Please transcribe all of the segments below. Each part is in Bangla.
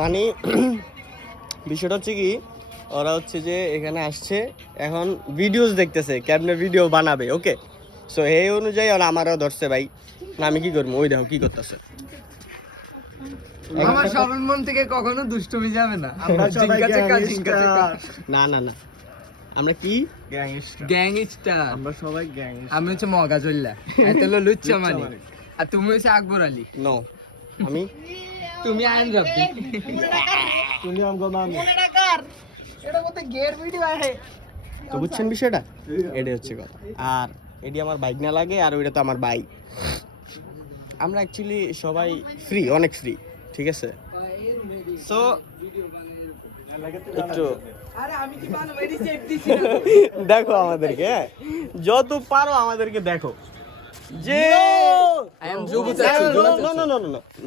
মানে বিষয়টা হচ্ছে কি, ওরা হচ্ছে যে এখানে আসছে, এখন ভিডিওস দেখতেছে কেমনে ভিডিও বানাবে। ওকে, সো এই অনুযায়ী ওরা আমারও ধরছে ভাই। না আমি কি করবো, ওই দেখো কি করতেছে। আমার সবার মন থেকে কখনো দুষ্টুমি যাবে না। না না না, আমরা কি গ্যাংস্টার। আমরা সবাই গ্যাংস্টার। আমি হচ্ছে মগাজুল্লাহ, এত হলো লুচ্চা মানিক, আর তুমি হচ্ছে আকবর আলী। নো, আমি তুমি আইন রাব্বি। তুমি আমগো মামি। তো বুঝছেন বিষয়টা, এটাই হচ্ছে কথা। আর এটি আমার বাইক না লাগে, আর ওইটা তো আমার বাইক। আমরা অ্যাকচুয়ালি সবাই ফ্রি, অনেক ফ্রি, ঠিক আছে। সো একটু দেখো আমাদেরকে, হ্যাঁ? যত পারো আমাদেরকে দেখো যে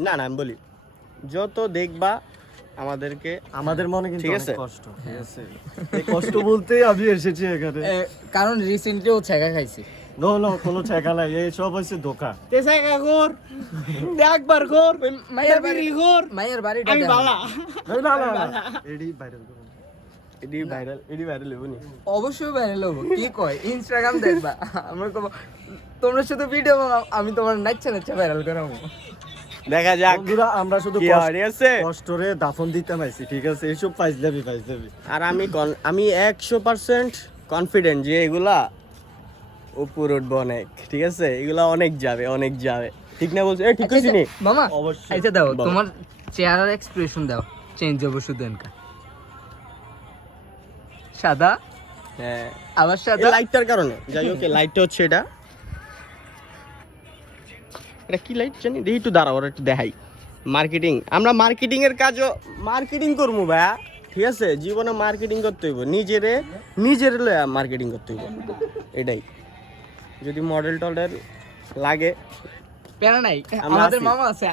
না না আমি বলি, যত দেখবা আমাদেরকে, আমাদের মনে কিন্তু ঠিক অনেক আছে? কষ্ট, ঠিক আছে? এই কষ্ট বলতে আমি এসেছি এখানে। কারণ রিসেন্টলি ও ছেঁকা খাইছে। নো নো, কোনো ঠেকা নাই, এই সব হচ্ছে ধোকা। একবার কর মায়ের বাড়িটা আমি দেখো। বালা, না না না, এডি ভাইরাল করুন। এডি ভাইরাল হইবনি। অবশ্যই ভাইরাল হবো। কি কয়, ইনস্টাগ্রাম দেখবা, আমরা কব তোমরা শুধু ভিডিও বানাও, আমি তোমার নাচা নাচা ভাইরাল করাবো। দেখা যাক বন্ধুরা, আমরা শুধু কি হয়, ঠিক আছে? কষ্টরে দাফন দিতে পাইছি, ঠিক আছে? এইসব ফাইজলামি। আর আমি 100% কনফিডেন্ট যে এগুলা উপর উঠবো অনেক, ঠিক আছে? এগুলা অনেক যাবে, ঠিক না বলছো? ঠিক কইছি নি? মামা অবশ্যই। আচ্ছা দাও, বলো। তোমার চেহারার এক্সপ্রেশন দাও, চেঞ্জ হবে শুধু এনকা। সাদা, হ্যাঁ, আবার এই সাদা। লাইটটার কারণে। যাই হোক, এই লাইটটা হচ্ছে এটা কি লাইট জানি, দেখি একটু দাঁড়াও, ওরা একটু দেখাই। আমরা মার্কেটিং এর কাজও করবো ভাইয়া, ঠিক আছে? জীবনে মার্কেটিং করতে হইব, নিজের মার্কেটিং করতে হইব, এটাই। যদি মডেল টডেল লাগে, প্যারা নাই, আমরা আমাদের আছি। মামা আছে,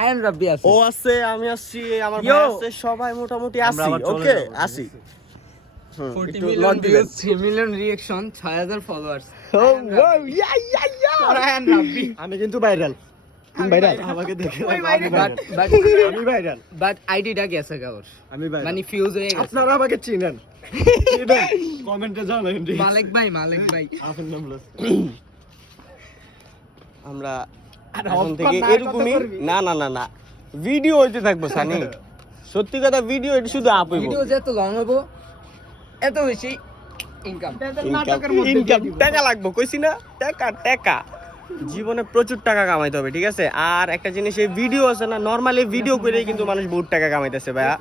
আয়ন রাব্বি আছে। ও আছে, আমি আসছি, আমার Yo! ভাই আছে, সবাই মোটামুটি আমরা আসি। আবার চলে ওকে, যাবো, আসি। 40 একটু মিলিয়ন নক দিবেন। Views, 3 million reaction, 6000 followers. ও ইয়া আয়ন রাব্বি। আমি কিন্তু ভাইরাল। ভাইরাল আমাকে দেখে বাট আমি ভাইরাল। বাট আইডিটা গেছে গাওর, আমি ভাইরাল। মানে ফিউজ হয়ে গেছে। আপনারা আমাকে চিনেন, কমেন্টে জানান। মালিক ভাই আপনার নাম বলো। আমরা এখন থেকে এরকমই না না না না ভিডিও হইতে থাকবো সানি, সত্যি কথা। ভিডিও এটা শুধু আপ হইব, ভিডিও যত লং হবো এত বেশি ইনকাম। ইনকাম টাকা লাগবো, কইছি না? টাকা জীবনে প্রচুর টাকা কামাইতে হবে, ঠিক আছে? আর একটা জিনিস, এই ভিডিও আছে না, নরমালি ভিডিও করেই কিন্তু মানুষ বহুত টাকা কামাইতেছে ভাইয়া।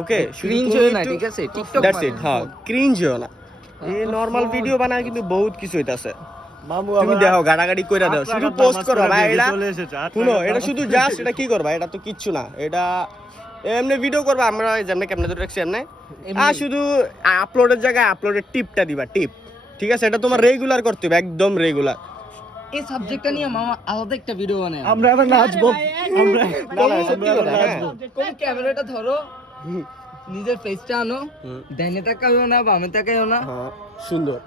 ওকে, ক্রিঞ্জ হয় না, ঠিক আছে? TikTok that's it. হ্যাঁ, ক্রিঞ্জ হয় না, এই নরমাল ভিডিও বানায় কিন্তু বহুত কিছু হইতাছে। মামু তুমি দেখো, গাড়াগাড়ি কইরা দাও, শুধু পোস্ট করো ভাই। এটা চলে এসেছে। শুনো, এটা শুধু জাস্ট, এটা কি করবা? এটা তো কিচ্ছু না, এটা এমনি ভিডিও করবা। আমরা যেমনি ক্যামেরা ধরে রাখছি এমনি, আর শুধু আপলোডের জায়গায় আপলোডের টিপটা দিবা, টিপ, ঠিক আছে? এটা তোমার রেগুলার করতে হবে, একদম রেগুলার। এই সাবজেক্টটা নিয়ে মামা আলাদা একটা ভিডিও বানায়। আমরা আবার নাচবো। আমরা সত্যি কথা, হ্যাঁ। কোন ক্যামেরাটা ধরো, নিজের ফেসটা আনো, ডাইনে তাকাইও না, বামে তাকাইও না। হ্যাঁ, সুন্দর।